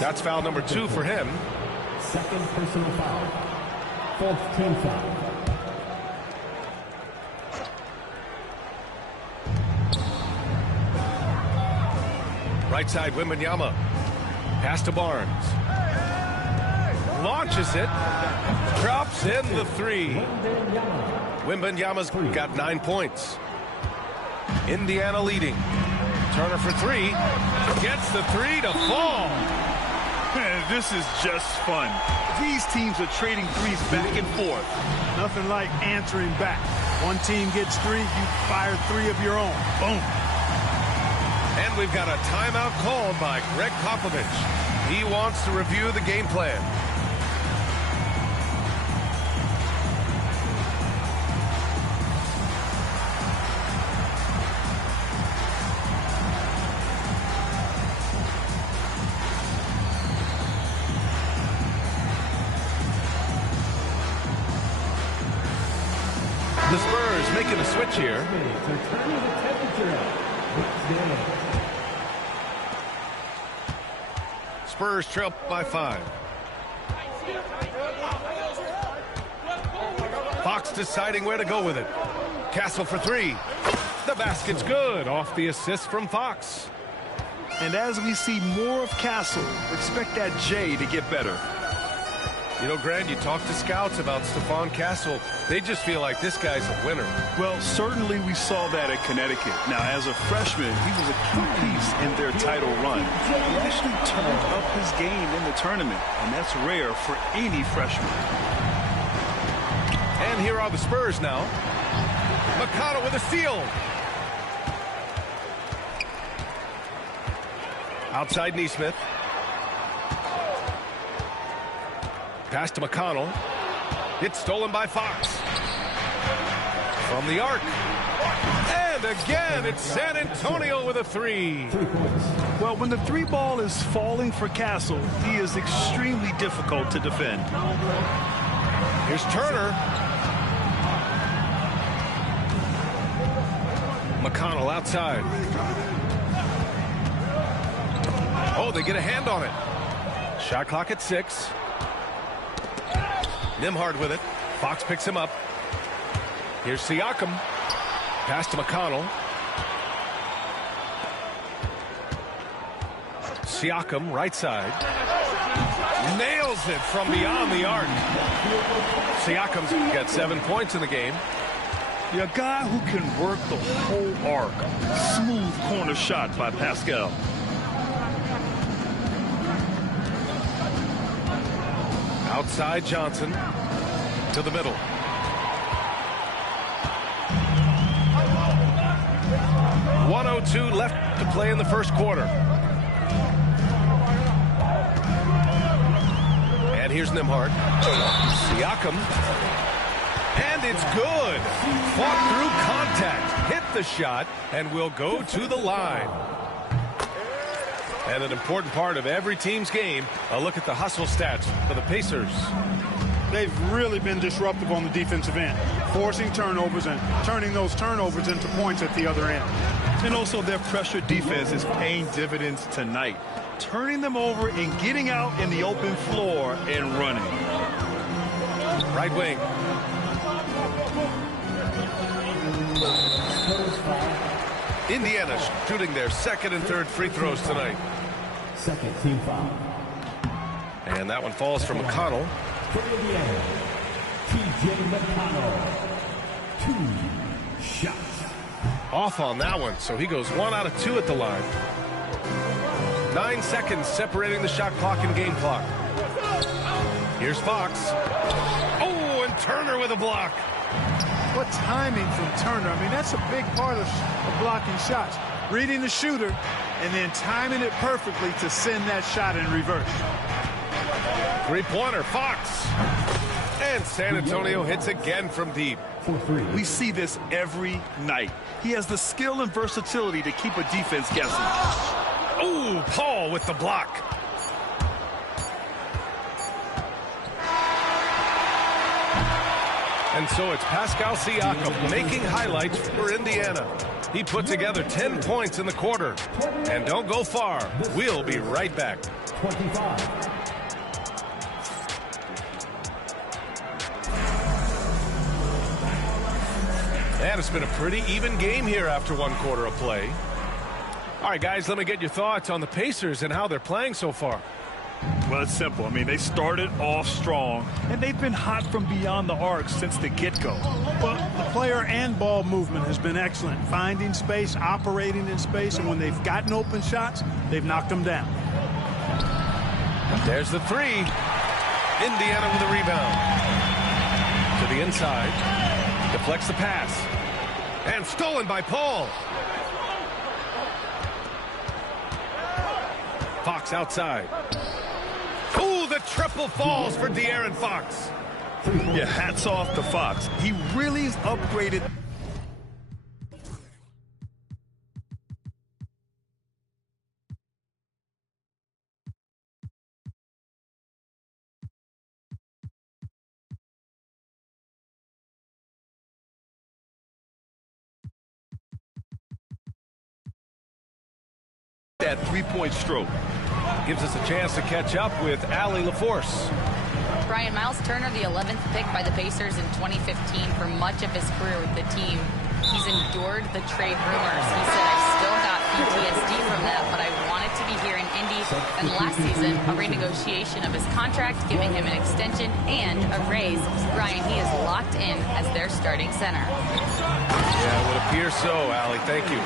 That's foul number 2 for him. Second personal foul. Fourth team foul. Right side, Wembanyama. Pass to Barnes. Launches it. Drops in the 3. Wembanyama's got 9 points. Indiana leading. Turner for 3. Gets the 3 to fall. Man, this is just fun. These teams are trading threes back and forth. Nothing like answering back. One team gets 3, you fire 3 of your own. Boom. And we've got a timeout called by Greg Popovich. He wants to review the game plan. The Spurs making a switch here. Spurs trail by 5. Fox deciding where to go with it. Castle for 3. The basket's good off the assist from Fox. And as we see more of Castle, expect that J to get better. You know, Grant, you talk to scouts about Stephon Castle. They just feel like this guy's a winner. Well, certainly we saw that at Connecticut. Now, as a freshman, he was a key piece in their title run. He actually turned up his game in the tournament, and that's rare for any freshman. And here are the Spurs now. McConnell with a steal. Outside Neesmith. Pass to McConnell. It's stolen by Fox. From the arc. And again, it's San Antonio with a 3. Well, when the 3 ball is falling for Castle, he is extremely difficult to defend. Here's Turner. McConnell outside. Oh, they get a hand on it. Shot clock at 6. Nembhard with it. Fox picks him up. Here's Siakam. Pass to McConnell. Siakam, right side. Nails it from beyond the arc. Siakam's got 7 points in the game. A guy who can work the whole arc. Smooth corner shot by Pascal. Outside Johnson to the middle. .102 left to play in the first quarter. And here's Nembhard. Siakam. And it's good. Fought through contact. Hit the shot and will go to the line. And an important part of every team's game, a look at the hustle stats for the Pacers. They've really been disruptive on the defensive end, forcing turnovers and turning those turnovers into points at the other end. And also their pressure defense is paying dividends tonight, turning them over and getting out in the open floor and running. Right wing. Indiana shooting their second and third free throws tonight. Second team foul. And that one falls for McConnell. For Indiana, T.J. McConnell. 2 shots. Off on that one, so he goes 1 out of 2 at the line. 9 seconds separating the shot clock and game clock. Here's Fox. Oh, and Turner with a block. What timing from Turner. I mean, that's a big part of blocking shots. Reading the shooter and then timing it perfectly to send that shot in reverse. Three-pointer, Fox. And San Antonio hits again from deep. We see this every night. He has the skill and versatility to keep a defense guessing. Oh, Paul with the block. And so it's Pascal Siakam making highlights for Indiana. He put together 10 points in the quarter. And don't go far. We'll be right back. 25. And it's been a pretty even game here after one quarter of play. All right, guys, let me get your thoughts on the Pacers and how they're playing so far. Well, it's simple. I mean, they started off strong, and they've been hot from beyond the arc since the get-go. Well, the player and ball movement has been excellent. Finding space, operating in space, and when they've gotten open shots, they've knocked them down. There's the three. Indiana with a rebound. To the inside. Deflects the pass. And stolen by Paul. Fox outside. Ooh, the triple falls for De'Aaron Fox. Yeah, hats off to Fox. He really is upgraded. That three-point stroke. Gives us a chance to catch up with Allie LaForce. Brian, Miles Turner, the 11th pick by the Pacers in 2015 for much of his career with the team. He's endured the trade rumors. He said, I still got PTSD from that, but I wanted to be here in Indy. And last season, a renegotiation of his contract, giving him an extension and a raise. Brian, he is locked in as their starting center. Yeah, it would appear so, Allie. Thank you.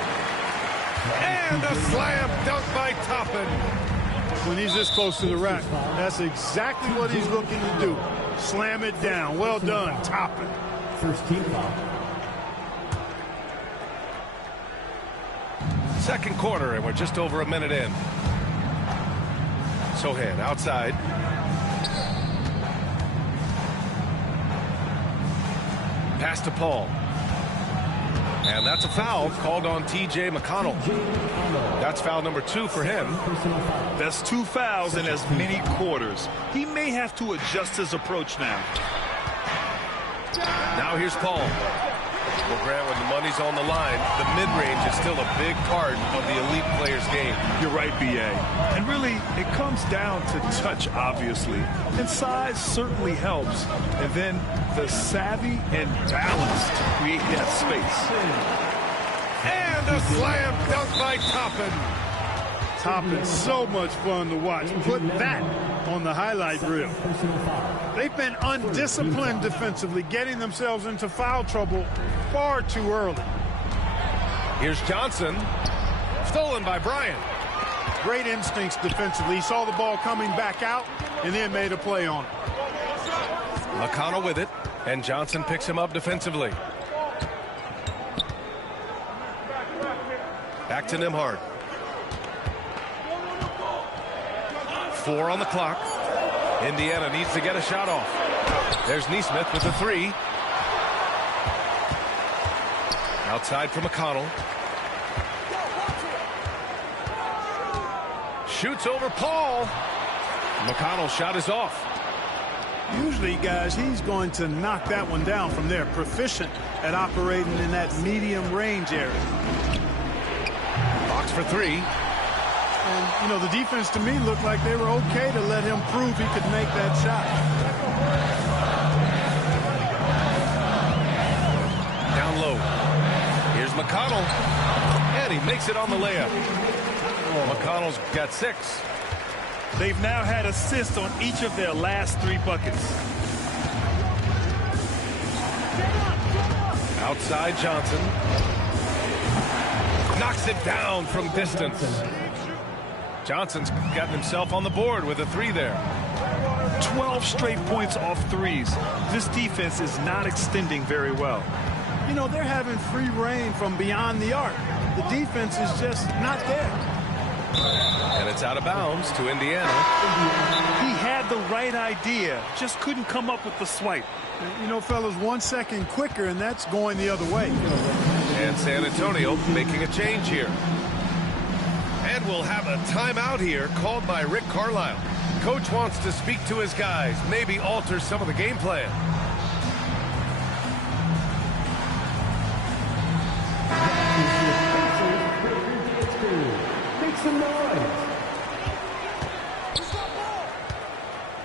And a slam dunk by Toppin. When he's this close to the rack, that's exactly what he's looking to do. Slam it down. Well done, Toppin. First team foul. Second quarter, and we're just over a minute in. Sohan outside. Pass to Paul. And that's a foul called on T.J. McConnell. That's foul number 2 for him. That's 2 fouls in as many quarters. He may have to adjust his approach now. Now here's Paul. Well, Grant, when the money's on the line, the mid-range is still a big part of the elite player's game. You're right, B.A. And really, it comes down to touch, obviously. And size certainly helps. And then the savvy and balance to create that space. And a slam dunk by Toppin. Toppin's so much fun to watch. Put that on the highlight reel. They've been undisciplined defensively, getting themselves into foul trouble far too early. Here's Johnson. Stolen by Bryant. Great instincts defensively. He saw the ball coming back out and then made a play on it. McConnell with it, and Johnson picks him up defensively. Back to Nembhard. 4 on the clock. Indiana needs to get a shot off. There's Nesmith with the 3. Outside for McConnell. Shoots over Paul. McConnell's shot is off. Usually, guys, he's going to knock that one down from there. Proficient at operating in that medium range area. Fox for 3. And, you know, the defense to me looked like they were okay to let him prove he could make that shot. Down low. Here's McConnell. And he makes it on the layup. McConnell's got 6. They've now had assists on each of their last 3 buckets. Outside Johnson. Knocks it down from distance. Johnson's gotten himself on the board with a 3 there. 12 straight points off threes. This defense is not extending very well. You know, they're having free reign from beyond the arc. The defense is just not there. And it's out of bounds to Indiana. He had the right idea, just couldn't come up with the swipe. You know, fellas, 1 second quicker, and that's going the other way. And San Antonio making a change here. And we'll have a timeout here called by Rick Carlisle. Coach wants to speak to his guys, maybe alter some of the game plan. Make some noise.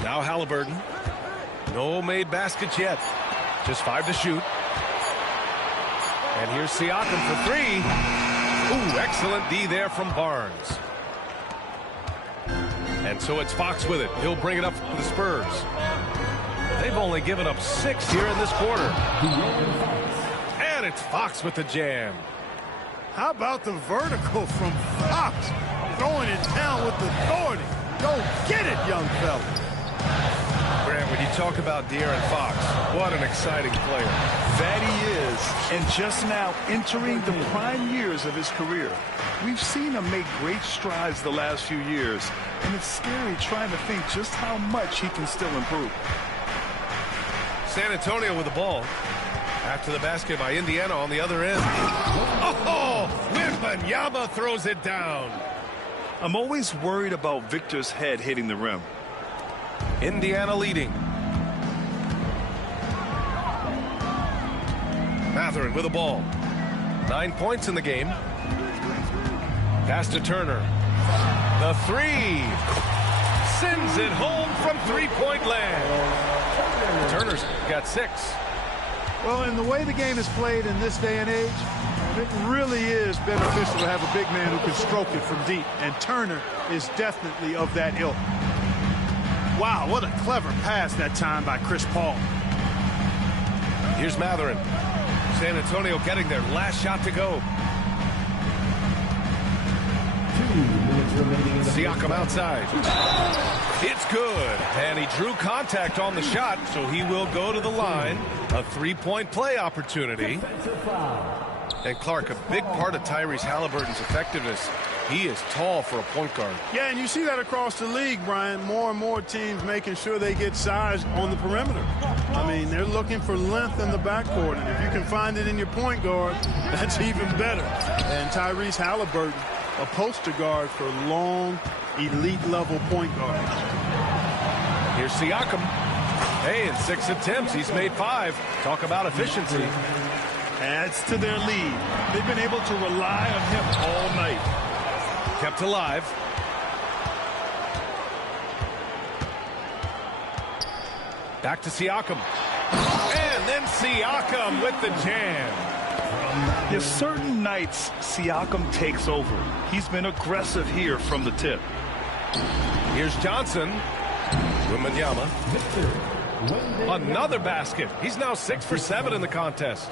Now Halliburton. No made baskets yet. Just 5 to shoot. And here's Siakam for 3. Ooh, excellent D there from Barnes. And so it's Fox with it. He'll bring it up for the Spurs. They've only given up 6 here in this quarter. And it's Fox with the jam. How about the vertical from Fox? Throwing it down with authority. Go get it, young fella. Grant, when you talk about De'Aaron Fox, what an exciting player. That he is, and just now entering the prime years of his career. We've seen him make great strides the last few years, and it's scary trying to think just how much he can still improve. San Antonio with the ball. After the basket by Indiana on the other end. Oh, Wembanyama throws it down. I'm always worried about Victor's head hitting the rim. Indiana leading. Mathurin with the ball. 9 points in the game. Pass to Turner. The 3. Sends it home from three-point land. Turner's got 6. Well, in the way the game is played in this day and age, it really is beneficial to have a big man who can stroke it from deep. And Turner is definitely of that ilk. Wow, what a clever pass that time by Chris Paul. Here's Mathurin. San Antonio getting their last shot to go. 2 minutes remaining. Siakam outside. It's good. And he drew contact on the shot, so he will go to the line. A 3-point play opportunity. Defensive foul. And Clark, a big part of Tyrese Halliburton's effectiveness. He is tall for a point guard. Yeah, and you see that across the league, Brian. More and more teams making sure they get size on the perimeter. I mean, they're looking for length in the backcourt, and if you can find it in your point guard, that's even better. And Tyrese Halliburton, a poster guard for long, elite-level point guards. Here's Siakam. Hey, in 6 attempts, he's made 5. Talk about efficiency. Adds to their lead. They've been able to rely on him all night. Kept alive. Back to Siakam. And then Siakam with the jam. There's certain nights Siakam takes over. He's been aggressive here from the tip. Here's Johnson. Wembanyama. Another basket. He's now 6 for 7 in the contest.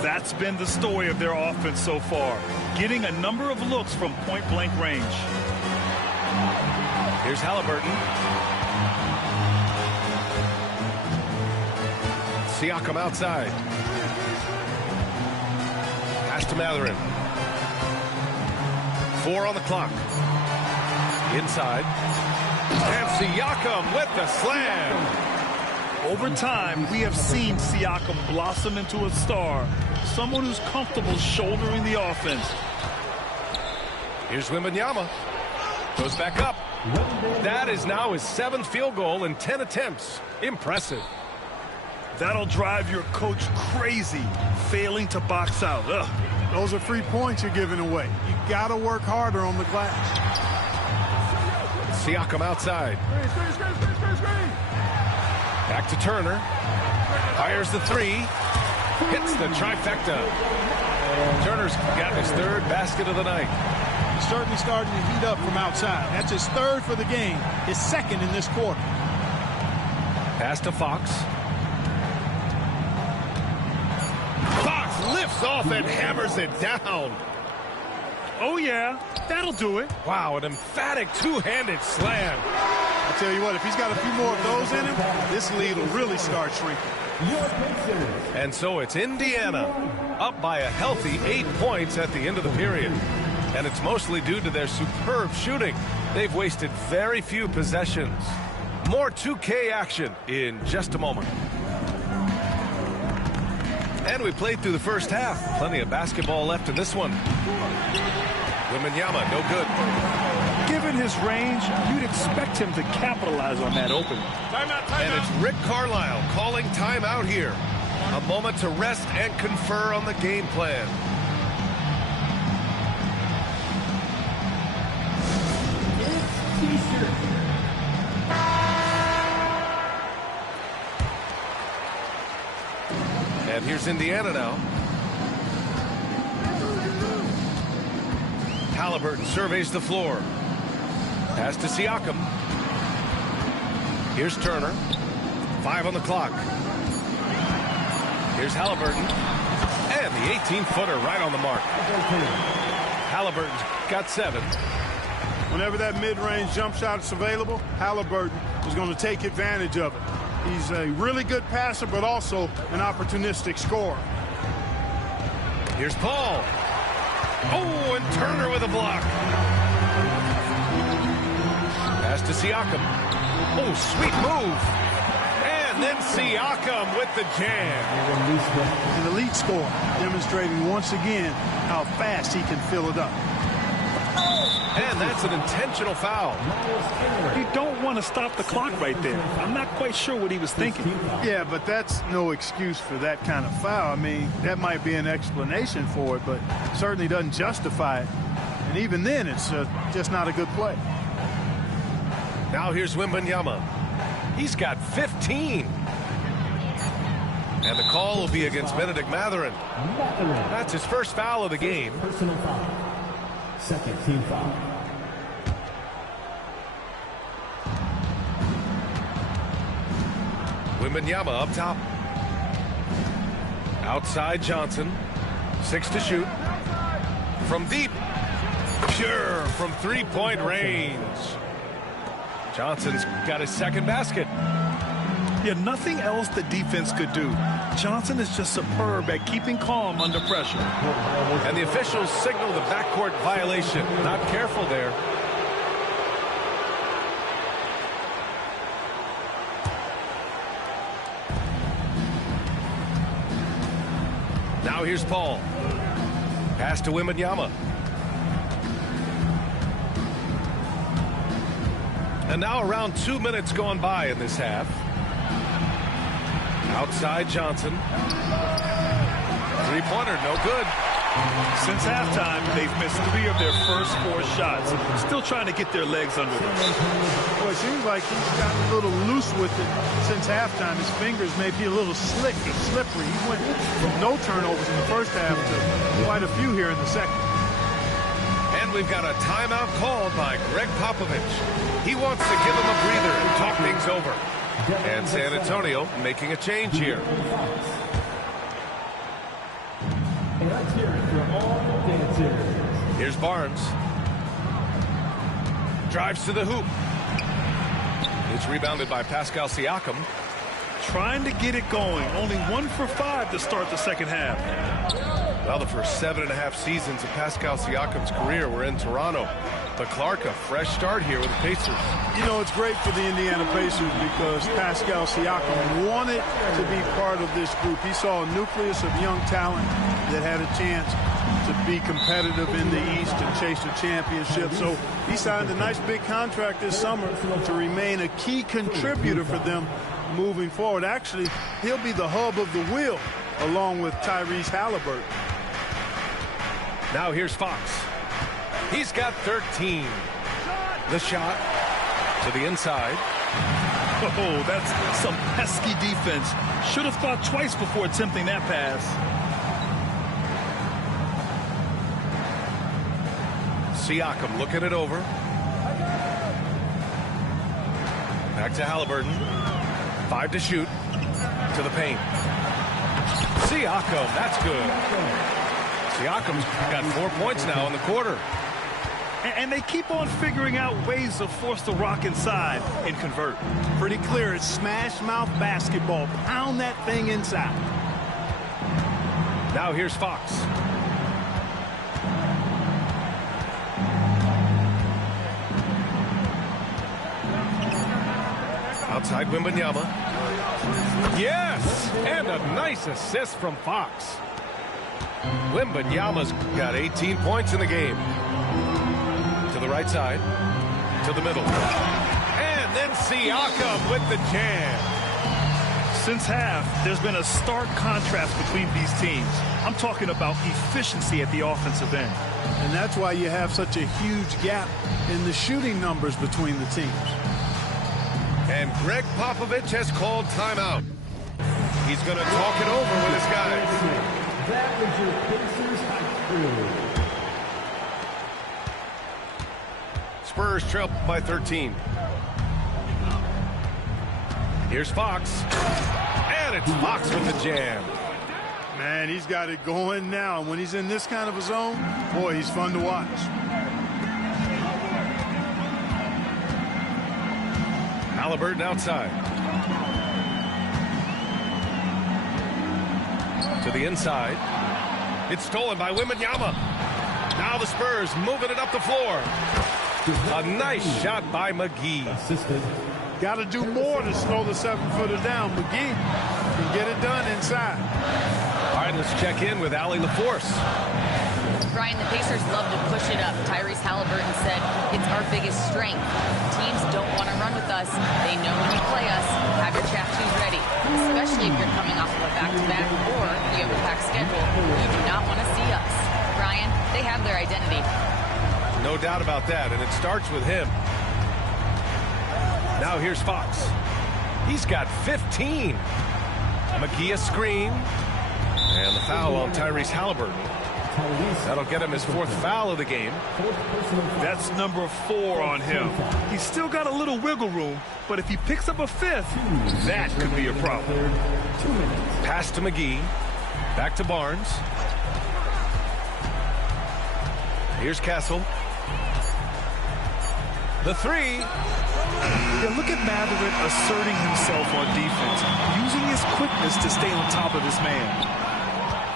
That's been the story of their offense so far. Getting a number of looks from point-blank range. Here's Halliburton. Siakam outside. Pass to Mathurin. 4 on the clock. Inside. And Siakam with the slam. Over time, we have seen Siakam blossom into a star. Someone who's comfortable shouldering the offense. Here's Wembanyama. Goes back up. That is now his 7th field goal in 10 attempts. Impressive. That'll drive your coach crazy, failing to box out. Ugh. Those are free points you're giving away. You got to work harder on the glass. Siakam outside. Back to Turner. Fires the 3. Hits the trifecta. Turner's got his 3rd basket of the night. He's certainly starting to heat up from outside. That's his 3rd for the game. His 2nd in this quarter. Pass to Fox. Fox lifts off and hammers it down. Oh, yeah. That'll do it. Wow, an emphatic 2-handed slam. I tell you what, if he's got a few more of those in him, this lead will really start shrinking. And so it's Indiana up by a healthy 8 points at the end of the period. And it's mostly due to their superb shooting. They've wasted very few possessions. More 2K action in just a moment. And we played through the first half. Plenty of basketball left in this one. Wembanyama, no good. Given his range, you'd expect him to capitalize on that open. And it's Rick Carlisle calling timeout here. A moment to rest and confer on the game plan. And here's Indiana now. Halliburton surveys the floor. Pass to Siakam. Here's Turner. 5 on the clock. Here's Halliburton. And the 18-footer right on the mark. Halliburton's got 7. Whenever that mid-range jump shot is available, Halliburton is going to take advantage of it. He's a really good passer, but also an opportunistic scorer. Here's Paul. Oh, and Turner with a block. Pass to Siakam. Oh, sweet move. And then Siakam with the jam. An elite scorer, demonstrating once again how fast he can fill it up. And that's an intentional foul. You don't want to stop the clock right there. I'm not quite sure what he was thinking. Yeah, but that's no excuse for that kind of foul. I mean, that might be an explanation for it, but certainly doesn't justify it. And even then, it's just not a good play. Now here's Wembanyama. He's got 15. And the call will be against Benedict Mathurin. That's his first foul of the game. Personal foul. Second team foul. Wembanyama up top. Outside Johnson. 6 to shoot. From deep. Pure from three-point range. Johnson's got his second basket. Yeah, nothing else the defense could do. Johnson is just superb at keeping calm under pressure. And the officials signal the backcourt violation. Not careful there. Now here's Paul. Pass to Wembanyama. And now around 2 minutes gone by in this half. Outside Johnson. Three-pointer, no good. Since halftime, they've missed 3 of their first 4 shots. Still trying to get their legs under them. Well, it seems like he's gotten a little loose with it since halftime. His fingers may be a little slick or slippery. He went from no turnovers in the first half to quite a few here in the second. And we've got a timeout called by Greg Popovich. He wants to give him a breather and talk things over. And San Antonio making a change here. Here's Barnes. Drives to the hoop. It's rebounded by Pascal Siakam. Trying to get it going. Only 1 for 5 to start the second half. Well, the first 7.5 seasons of Pascal Siakam's career were in Toronto. But Clark, a fresh start here with the Pacers. You know, it's great for the Indiana Pacers because Pascal Siakam wanted to be part of this group. He saw a nucleus of young talent that had a chance to be competitive in the East and chase a championship. So he signed a nice big contract this summer to remain a key contributor for them moving forward. Actually, he'll be the hub of the wheel along with Tyrese Halliburton. Now here's Fox. He's got 13. The shot to the inside. Oh, that's some pesky defense. Should have thought twice before attempting that pass. Siakam looking it over. Back to Halliburton. 5 to shoot. To the paint. Siakam, that's good. Siakam's got 4 points now in the quarter. And they keep on figuring out ways to force the rock inside and convert. Pretty clear. It's smash mouth basketball. Pound that thing inside. Now here's Fox. Outside Wembanyama. Yes! And a nice assist from Fox. Wembanyama's got 18 points in the game. To the right side. To the middle. And then Siakam with the jam. Since half, there's been a stark contrast between these teams. I'm talking about efficiency at the offensive end. And that's why you have such a huge gap in the shooting numbers between the teams. And Greg Popovich has called timeout. He's going to talk it over with his guys. That was your Pacers high crew. Spurs trail by 13. Here's Fox. And it's Fox with the jam. Man, he's got it going now. When he's in this kind of a zone, boy, he's fun to watch. Halliburton outside. To the inside. It's stolen by Wembanyama. Now the Spurs moving it up the floor. A nice shot by McGee. Assisted. Got to do more to slow the 7-footer down. McGee can get it done inside. All right, let's check in with Allie LaForce. Brian, the Pacers love to push it up. Tyrese Halliburton said it's our biggest strength. Teams don't want to run with us. They know when you play us, have your chaff shoes ready, especially if you're coming off of a back-to-back or you have a packed schedule. You do not want to see us. Brian, they have their identity. No doubt about that, and it starts with him. Now here's Fox. He's got 15. McGee a screen. And the foul on Tyrese Halliburton. That'll get him his 4th foul of the game. That's number 4 on him. He's still got a little wiggle room, but if he picks up a 5th, that could be a problem. Pass to McGee. Back to Barnes. Here's Castle. The 3. Yeah, look at Mathurin asserting himself on defense, using his quickness to stay on top of his man.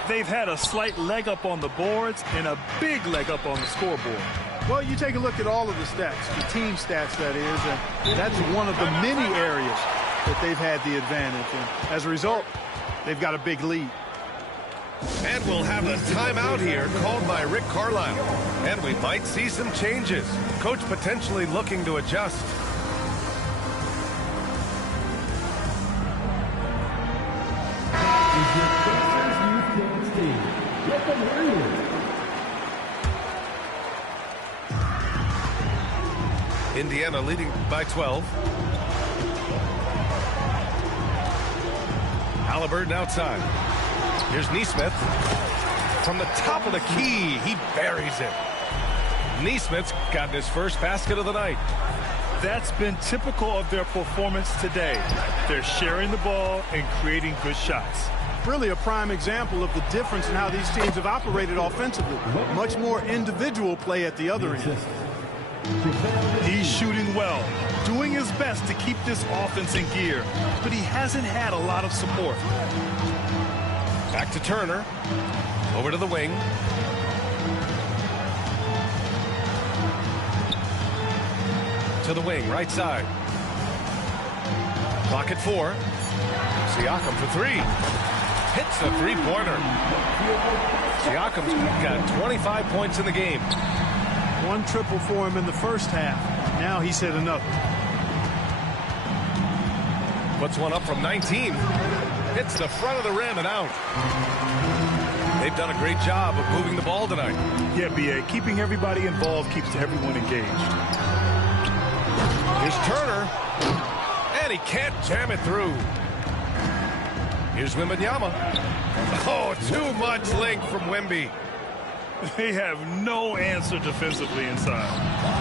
They've had a slight leg up on the boards and a big leg up on the scoreboard. Well, you take a look at all of the stats, the team stats, that is, and that's one of the many areas that they've had the advantage. And as a result, they've got a big lead. And we'll have a timeout here called by Rick Carlisle. And we might see some changes. Coach potentially looking to adjust. Is your Pacers youth dance team. Let them hear you. Indiana leading by 12. Halliburton outside. Here's Nesmith. From the top of the key, he buries it. Nesmith's gotten his first basket of the night. That's been typical of their performance today. They're sharing the ball and creating good shots. Really a prime example of the difference in how these teams have operated offensively. Much more individual play at the other end. He's shooting well, doing his best to keep this offense in gear, but he hasn't had a lot of support. Back to Turner. Over to the wing. To the wing, right side. Clock at 4. Siakam for 3. Hits the three-pointer. Siakam's got 25 points in the game. 1 triple for him in the first half. Now he's hit another. Puts one up from 19. Hits the front of the rim and out. They've done a great job of moving the ball tonight. Yeah, B.A. Keeping everybody involved keeps everyone engaged. Here's Turner. And he can't jam it through. Here's Wembanyama. Oh, too much length from Wemby. They have no answer defensively inside.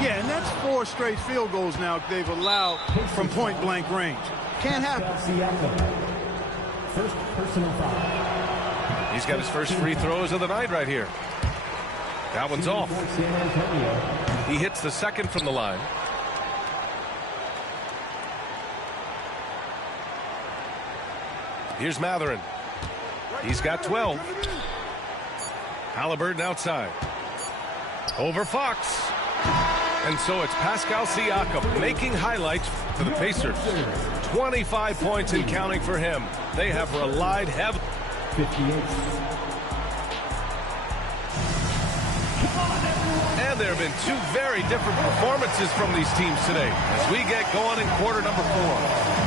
Yeah, and that's 4 straight field goals now they've allowed from point-blank range. Can't happen. First personal foul. He's got his first free throws of the night right here. That one's off. He hits the second from the line. Here's Mathurin. He's got 12. Halliburton outside. Over Fox. And so it's Pascal Siakam making highlights for the Pacers. 25 points and counting for him. They have relied heavily. 58. And there have been 2 very different performances from these teams today as we get going in quarter number 4.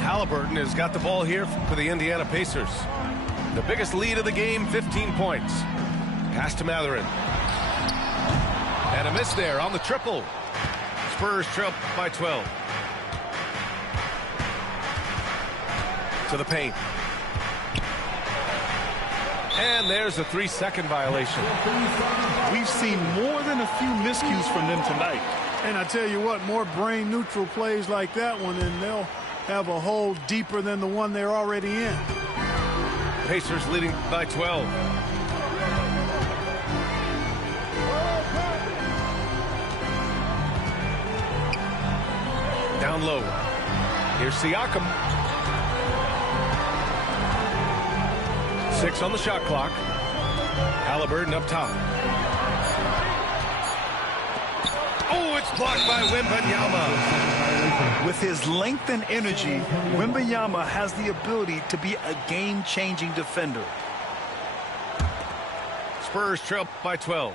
Halliburton has got the ball here for the Indiana Pacers. The biggest lead of the game, 15 points. Pass to Mathurin. And a miss there on the triple. Spurs trail by 12. To the paint. And there's a 3-second violation. We've seen more than a few miscues from them tonight. And I tell you what, more brain-neutral plays like that one, and they'll have a hole deeper than the one they're already in. Pacers leading by 12. Down low. Here's Siakam. 6 on the shot clock. Halliburton up top. Oh, it's blocked by Wembanyama. With his length and energy, Wembanyama has the ability to be a game-changing defender. Spurs trail by 12.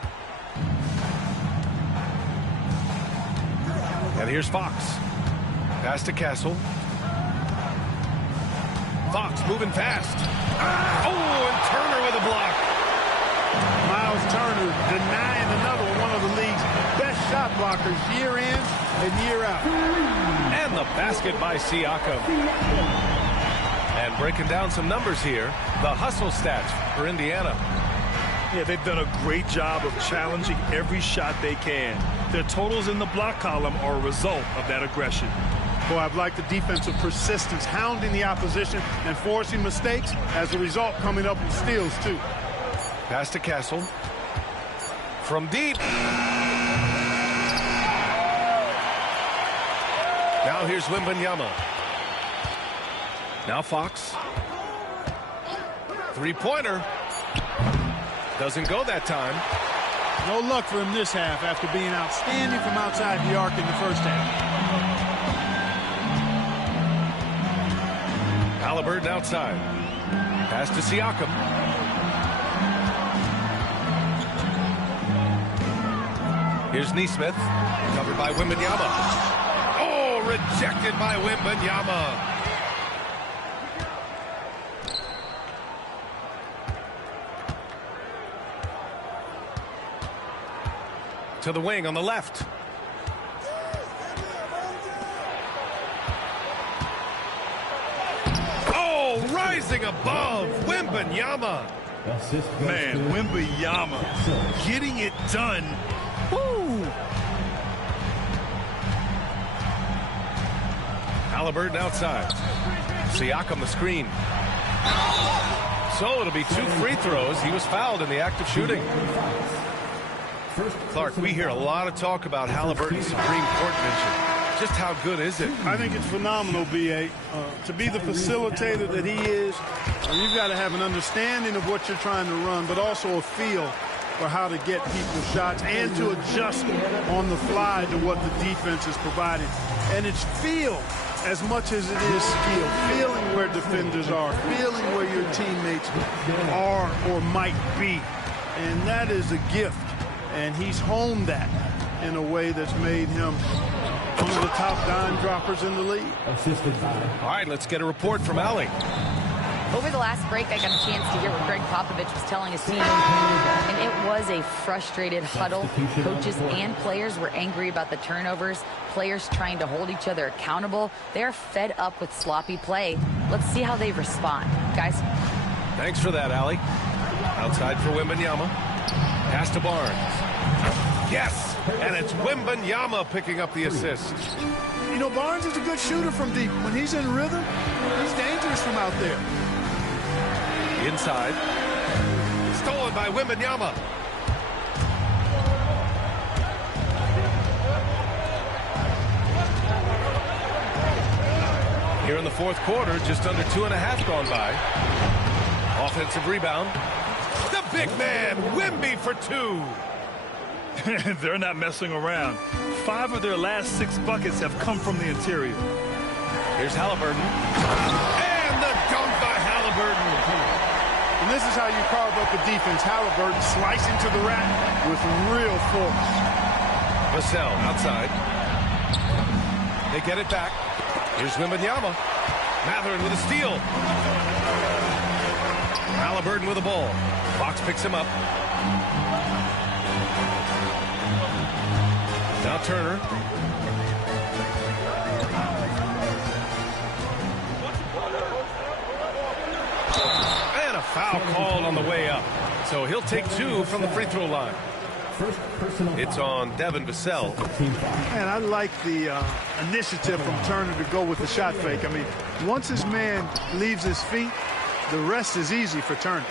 And here's Fox. Pass to Castle. Fox moving fast. Oh, and Turner with a block. Miles Turner denying another one of the league's best shot blockers year in and year out. And the basket by Siakam. And breaking down some numbers here, the hustle stats for Indiana. Yeah, they've done a great job of challenging every shot they can. Their totals in the block column are a result of that aggression. Boy, I've liked the defensive persistence, hounding the opposition and forcing mistakes. As a result, coming up with steals, too. Pass to Castle. From deep. Now here's Wembanyama. Now Fox. Three-pointer. Doesn't go that time. No luck for him this half after being outstanding from outside the arc in the first half. Halliburton outside. Pass to Siakam. Here's Nesmith. Covered by Wembanyama. Oh, rejected by Wembanyama. To the wing on the left. Rising above, Wembanyama. Man, Wembanyama getting it done. Woo! Halliburton outside. Siakam the screen. So it'll be 2 free throws. He was fouled in the act of shooting. Clark, we hear a lot of talk about Halliburton's Supreme Court vision. Just how good is it? I think it's phenomenal, B.A. To be the facilitator that he is, you've got to have an understanding of what you're trying to run, but also a feel for how to get people's shots and to adjust on the fly to what the defense is providing. And it's feel as much as it is skill. Feeling where defenders are, feeling where your teammates are or might be. And that is a gift. And he's honed that in a way that's made him one of the top dime droppers in the league. All right, let's get a report from Allie. Over the last break, I got a chance to hear what Greg Popovich was telling his team, and it was a frustrated huddle. Coaches and players were angry about the turnovers, players trying to hold each other accountable. They're fed up with sloppy play. Let's see how they respond. Guys. Thanks for that, Allie. Outside for Wembanyama. Pass to Barnes. Yes, and it's Wembanyama picking up the assist. You know, Barnes is a good shooter from deep. When he's in rhythm, he's dangerous from out there. Inside. Stolen by Wembanyama. Here in the fourth quarter, just under 2.5 gone by. Offensive rebound. The big man, Wemby for 2. They're not messing around. 5 of their last 6 buckets have come from the interior. Here's Halliburton. And the dunk by Halliburton. And this is how you carve up a defense. Halliburton slicing to the rack with real force. Vassell outside. They get it back. Here's Wembanyama. Matherin with a steal. Halliburton with the ball. Fox picks him up. Down Now Turner. And a foul called on the way up. So he'll take 2 from the free throw line. It's on Devin Vassell. And I like the initiative from Turner to go with the shot fake. I mean, once his man leaves his feet, the rest is easy for Turner.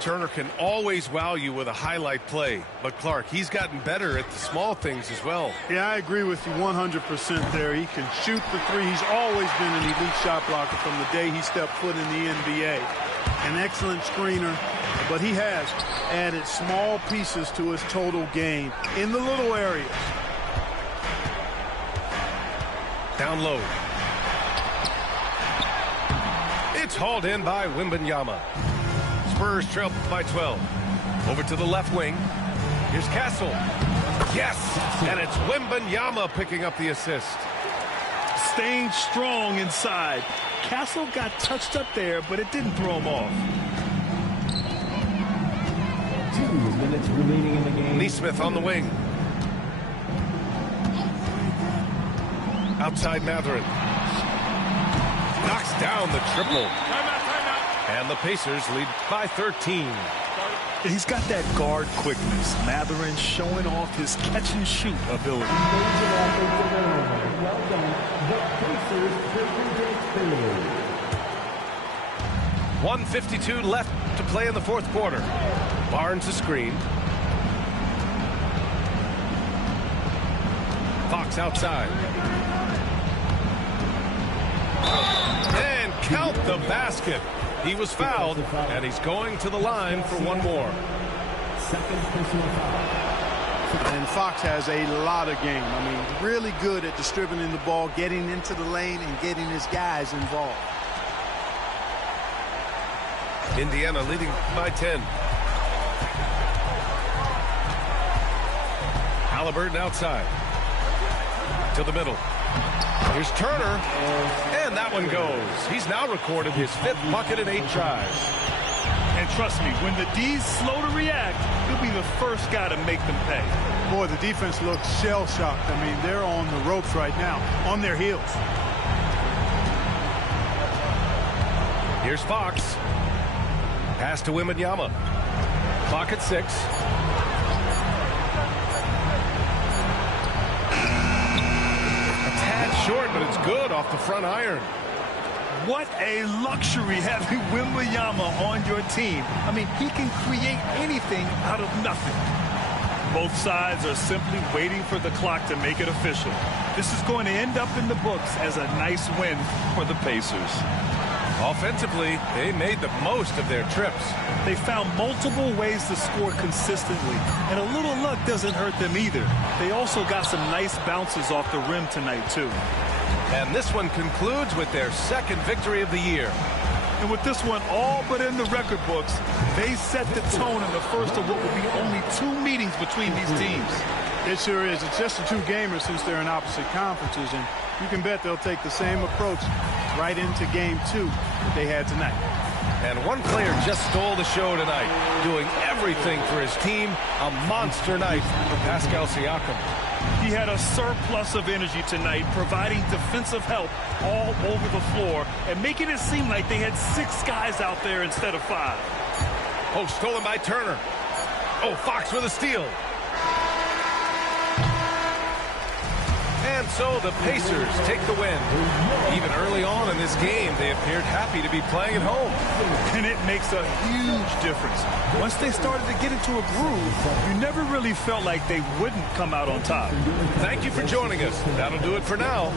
Turner can always wow you with a highlight play. But Clark, he's gotten better at the small things as well. Yeah, I agree with you 100% there. He can shoot the three. He's always been an elite shot blocker from the day he stepped foot in the NBA. An excellent screener, but he has added small pieces to his total game in the little areas. Down low. It's hauled in by Wembanyama. Spurs trail by 12. Over to the left wing. Here's Castle. Yes! And it's Wembanyama picking up the assist. Staying strong inside. Castle got touched up there, but it didn't throw him off. 2 minutes remaining in the game. Neesmith on the wing. Outside Matherin. Knocks down the triple. And the Pacers lead by 13. He's got that guard quickness. Matherin showing off his catch and shoot ability. Well done. The Pacers taking 1:52 left to play in the fourth quarter. Barnes a screen. Fox outside. And count the basket. He was fouled, and he's going to the line for one more. Second personal foul. And Fox has a lot of game. I mean, really good at distributing the ball, getting into the lane, and getting his guys involved. Indiana leading by 10. Halliburton outside. To the middle. Here's Turner. And that one goes. He's now recorded his 5th bucket in 8 tries. And trust me, when the D's slow to react, he'll be the first guy to make them pay. Boy, the defense looks shell-shocked. I mean, they're on the ropes right now, on their heels. Here's Fox. Pass to Wembanyama. Clock at 6. A tad short, but it's good off the front iron. What a luxury having Wembanyama on your team. I mean, he can create anything out of nothing. Both sides are simply waiting for the clock to make it official. This is going to end up in the books as a nice win for the Pacers. Offensively, they made the most of their trips. They found multiple ways to score consistently, and a little luck doesn't hurt them either. They also got some nice bounces off the rim tonight, too. And this one concludes with their 2nd victory of the year. And with this one all but in the record books, they set the tone in the first of what will be only 2 meetings between these teams. It sure is. It's just a 2-gamer since they're in opposite conferences, and you can bet they'll take the same approach right into game 2 that they had tonight. And one player just stole the show tonight, doing everything for his team. A monster night for Pascal Siakam. He had a surplus of energy tonight, providing defensive help all over the floor and making it seem like they had 6 guys out there instead of 5. Oh, stolen by Turner. Oh, Fox with a steal. And so the Pacers take the win. Even early on in this game, they appeared happy to be playing at home. And it makes a huge difference. Once they started to get into a groove, you never really felt like they wouldn't come out on top. Thank you for joining us. That'll do it for now.